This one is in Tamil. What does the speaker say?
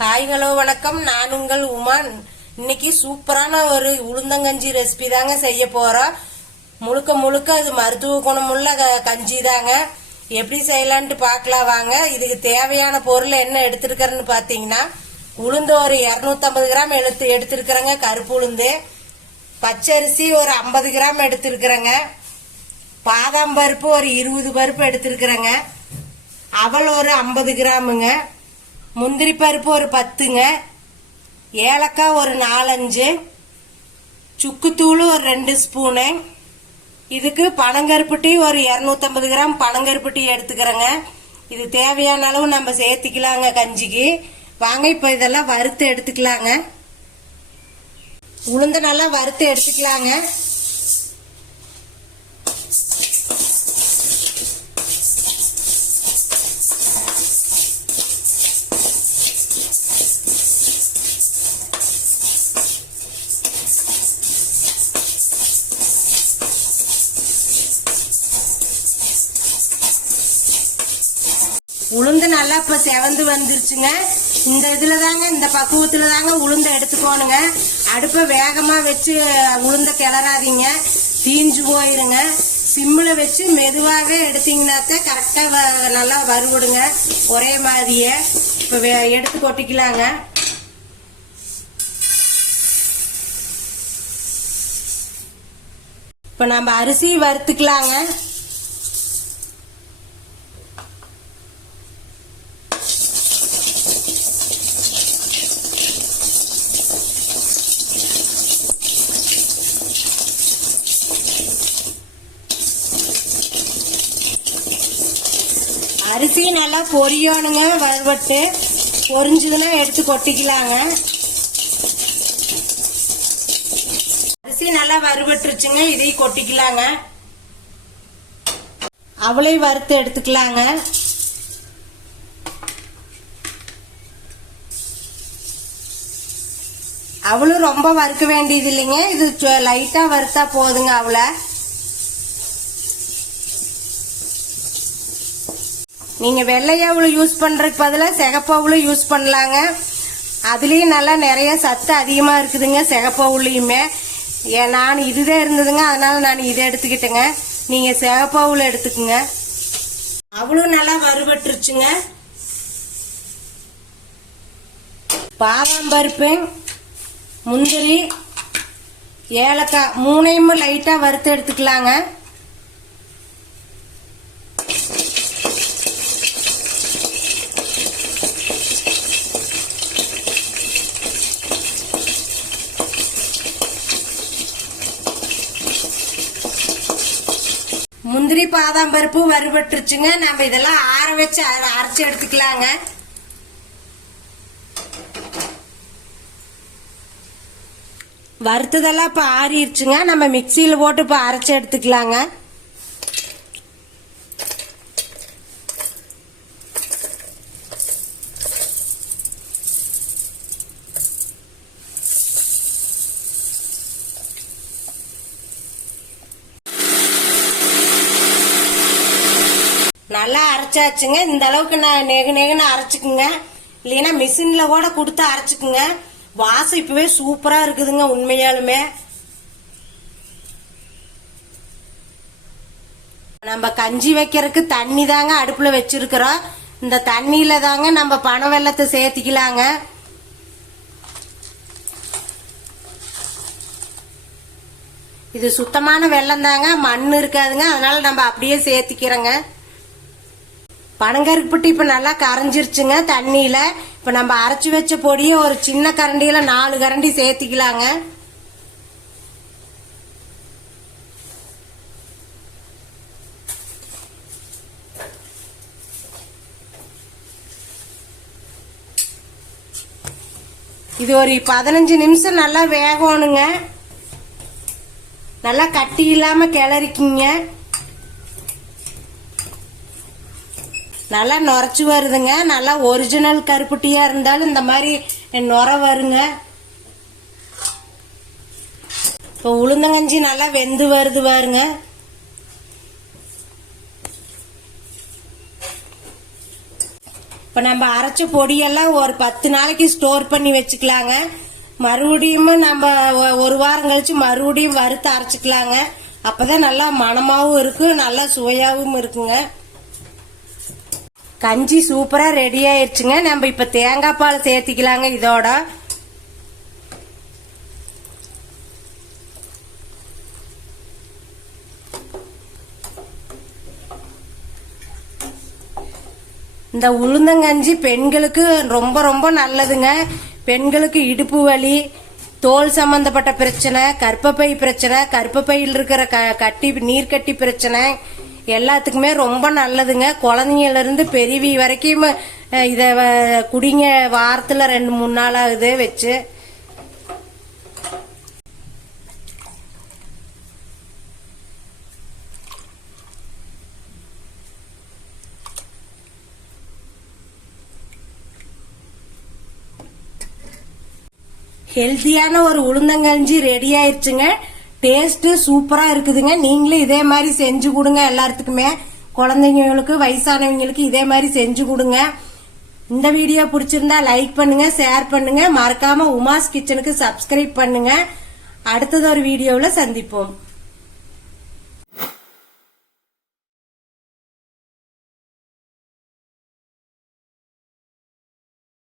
ஹாய் ஹலோ வணக்கம். நான் உங்கள் உமா. இன்னைக்கு சூப்பரான ஒரு உளுந்தங்கஞ்சி ரெசிபி தாங்க செய்ய போறோம். முழுக்க முழுக்க அது மருத்துவ குணமுள்ள கஞ்சி தாங்க. எப்படி செய்யலான்ட்டு பார்க்கலாம் வாங்க. இதுக்கு தேவையான பொருள் என்ன எடுத்திருக்கிறேன்னு பார்த்தீங்கன்னா, உளுந்து ஒரு 250 கிராம் எடுத்திருக்கிறேங்க. கருப்பு உளுந்து. பச்சரிசி ஒரு 50 கிராம் எடுத்திருக்கிறேங்க. பாதாம் பருப்பு ஒரு 20 பருப்பு எடுத்திருக்கிறேங்க. அவல் ஒரு 50 கிராமுங்க. முந்திரி பருப்பு ஒரு 10ங்க. ஏலக்காய் ஒரு 4-5. சுக்குத்தூள் ஒரு 2 ஸ்பூனு. இதுக்கு பனங்கருப்பட்டி ஒரு 250 கிராம் பனங்கருப்பட்டி எடுத்துக்கிறேங்க. இது தேவையான அளவு நம்ம சேர்த்துக்கலாங்க கஞ்சிக்கு. வாங்க இப்ப இதெல்லாம் வறுத்து எடுத்துக்கலாங்க. உளுந்து நல்லா வறுத்து எடுத்துக்கலாங்க. உளுந்து நல்லா இப்ப செவந்து வந்துருச்சுங்க. இந்த இதுல தாங்க, இந்த பக்குவத்துல தாங்க உளுந்த எடுத்துக்கோணுங்க. அடுப்ப வேகமா வச்சு உளுந்த கிளறாதீங்க, தீஞ்சு போயிருங்க. சிம்மில் வச்சு மெதுவாகவே எடுத்தீங்கன்னாத்த கரெக்டா நல்லா வறுவிடுங்க ஒரே மாதிரியே. இப்ப எடுத்து கொட்டிக்கலாங்க. இப்ப நம்ம அரிசி வறுத்துக்கலாங்க. அரிசி நல்லா பொரியணுங்க. வறுவட்டு பொரிஞ்சதுன்னா எடுத்து கொட்டிக்கலாங்க. அரிசி நல்லா வறுவட்டுருச்சுங்க. இதையும் கொட்டிக்கலாங்க. அவளையும் வறுத்து எடுத்துக்கலாங்க. அவளும் ரொம்ப வறுக்க வேண்டியது இல்லைங்க. இது லைட்டா வறுத்தா போதுங்க. அவளை நீங்க வெள்ளையாவுல யூஸ் பண்றதுக்கு பதிலாக சிகப்பாவுல யூஸ் பண்ணலாங்க. அதுலயும் நல்லா நிறைய சத்து அதிகமா இருக்குதுங்க சிகப்பாவுலயுமே. நான் இதுதான் இருந்ததுங்க, அதனால நான் இதை எடுத்துக்கிட்டேங்க. நீங்க சிகப்பாவுல எடுத்துக்குங்க. அவளும் நல்லா வறுபட்டுருச்சுங்க. பாதாம் பருப்பு, முந்திரி, ஏலக்காய் மூணையும் லைட்டா வறுத்து எடுத்துக்கலாங்க. முந்திரி பாதாம் பருப்பு வறுபட்டுருச்சுங்க. நம்ம இதெல்லாம் ஆற வச்சு அரைச்சு எடுத்துக்கலாங்க. வறுத்ததெல்லாம் இப்ப ஆறிடுச்சுங்க. நம்ம மிக்சியில போட்டு இப்ப அரைச்சு எடுத்துக்கலாங்க. நல்லா அரைச்சாச்சுங்க. இந்த அளவுக்கு நான் நெகுன்னு அரைச்சுக்குங்க. இல்லைன்னா மிஷின்ல கூட கொடுத்து அரைச்சுக்குங்க. வாசம் இப்பவே சூப்பரா இருக்குதுங்க உண்மையாலுமே. நம்ம கஞ்சி வைக்கிறதுக்கு தண்ணி தாங்க அடுப்புல வச்சிருக்கிறோம். இந்த தண்ணியில தாங்க நம்ம பனை வெல்லத்தை சேர்த்திக்கலாங்க. இது சுத்தமான வெல்லம் தாங்க, மண் இருக்காதுங்க. அதனால நம்ம அப்படியே சேர்த்திக்கிறோங்க. பனங்கருப்பட்டி இப்ப நல்லா கரைஞ்சிருச்சுங்க தண்ணியில. இப்ப நம்ம அரைச்சு வச்ச பொடியை ஒரு சின்ன கரண்டியில 4 கரண்டி சேர்த்திக்கலாங்க. இது ஒரு 15 நிமிஷம் நல்லா வேகணுங்க. நல்லா கட்டி இல்லாம கிளறிக்கிங்க. நல்லா நுரைச்சு வருதுங்க. நல்லா ஒரிஜினல் கருப்பட்டியா இருந்தாலும் இந்த மாதிரி நுர வருங்க. இப்போ உளுந்தங்கஞ்சி நல்லா வெந்து வருது பாருங்க. இப்ப நம்ம அரைச்ச பொடியெல்லாம் ஒரு 10 நாளைக்கு ஸ்டோர் பண்ணி வச்சுக்கலாங்க. மறுபடியும் நம்ம ஒரு வாரம் கழிச்சு மறுபடியும் வறுத்து அரைச்சிக்கலாங்க. அப்பதான் நல்லா மணமாவும் இருக்கு, நல்லா சுவையாவும் இருக்குங்க. கஞ்சி சூப்பரா ரெடி ஆயிடுச்சுங்க. நம்ம இப்ப தேங்காய் பால் சேர்த்திக்கலாங்க. இதோட இந்த உளுந்தங்கஞ்சி பெண்களுக்கு ரொம்ப ரொம்ப நல்லதுங்க. பெண்களுக்கு இடுப்பு வலி, தோல் சம்பந்தப்பட்ட பிரச்சனை, கர்ப்பப்பை பிரச்சனை, கர்ப்பப்பையில் இருக்கிற கட்டி நீர்க்கட்டி பிரச்சனை எல்லாத்துக்குமே ரொம்ப நல்லதுங்க. குழந்தைங்கள இருந்து பெரியவி வரைக்கும் இத குடிங்க. வாரத்துல 2-3 நாள் ஆகுது வச்சு. ஹெல்த்தியான ஒரு உளுந்தங்கஞ்சி ரெடி ஆயிடுச்சுங்க. டேஸ்ட் சூப்பரா இருக்குதுங்க. நீங்களும் இதே மாதிரி செஞ்சு கொடுங்க. எல்லாத்துக்குமே, குழந்தைங்களுக்கு, வயசானவங்களுக்கு இதே மாதிரி செஞ்சு கொடுங்க. இந்த வீடியோ பிடிச்சிருந்தா லைக் பண்ணுங்க, ஷேர் பண்ணுங்க. மறக்காம உமாஸ் கிச்சனுக்கு சப்ஸ்கிரைப் பண்ணுங்க. அடுத்தது ஒரு வீடியோவில் சந்திப்போம்.